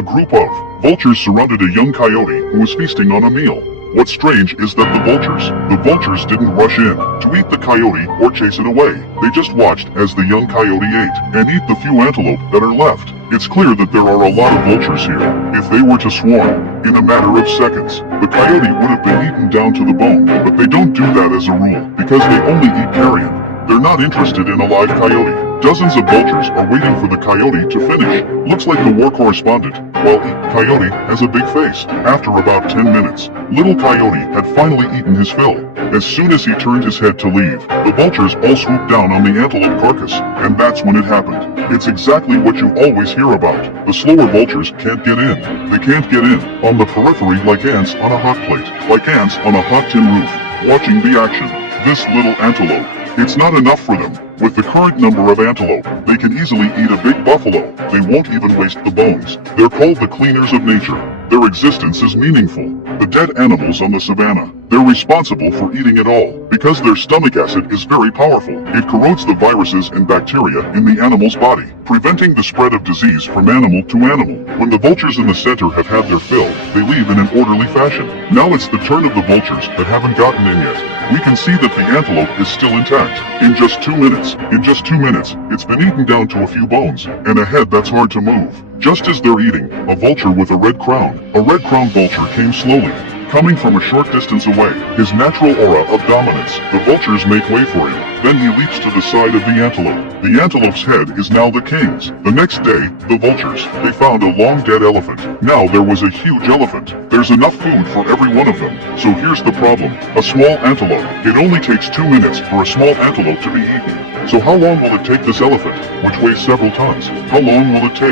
A group of vultures surrounded a young coyote who was feasting on a meal. What's strange is that the vultures didn't rush in to eat the coyote or chase it away. They just watched as the young coyote ate and eat the few antelope that are left. It's clear that there are a lot of vultures here. If they were to swarm, in a matter of seconds, the coyote would have been eaten down to the bone. But they don't do that as a rule, because they only eat carrion. They're not interested in a live coyote. Dozens of vultures are waiting for the coyote to finish. Looks like the war correspondent, while coyote has a big face. After about 10 minutes, little coyote had finally eaten his fill. As soon as he turned his head to leave, the vultures all swooped down on the antelope carcass, and that's when it happened. It's exactly what you always hear about. The slower vultures can't get in. They can't get in on the periphery like ants on a hot plate, like ants on a hot tin roof, watching the action. This little antelope, it's not enough for them. With the current number of antelope, they can easily eat a big buffalo. They won't even waste the bones. They're called the cleaners of nature. Their existence is meaningful. The dead animals on the savannah, they're responsible for eating it all, because their stomach acid is very powerful. It corrodes the viruses and bacteria in the animal's body, preventing the spread of disease from animal to animal. When the vultures in the center have had their fill, they leave in an orderly fashion. Now it's the turn of the vultures that haven't gotten in yet. We can see that the antelope is still intact. In just 2 minutes, it's been eaten down to a few bones, and a head that's hard to move. Just as they're eating, a vulture with a red-crowned vulture came slowly, coming from a short distance away. His natural aura of dominance, the vultures make way for him. Then he leaps to the side of the antelope. The antelope's head is now the king's. The next day, the vultures, they found a long dead elephant. Now there was a huge elephant. There's enough food for every one of them. So here's the problem. A small antelope. It only takes 2 minutes for a small antelope to be eaten. So how long will it take this elephant, which weighs several tons? How long will it take?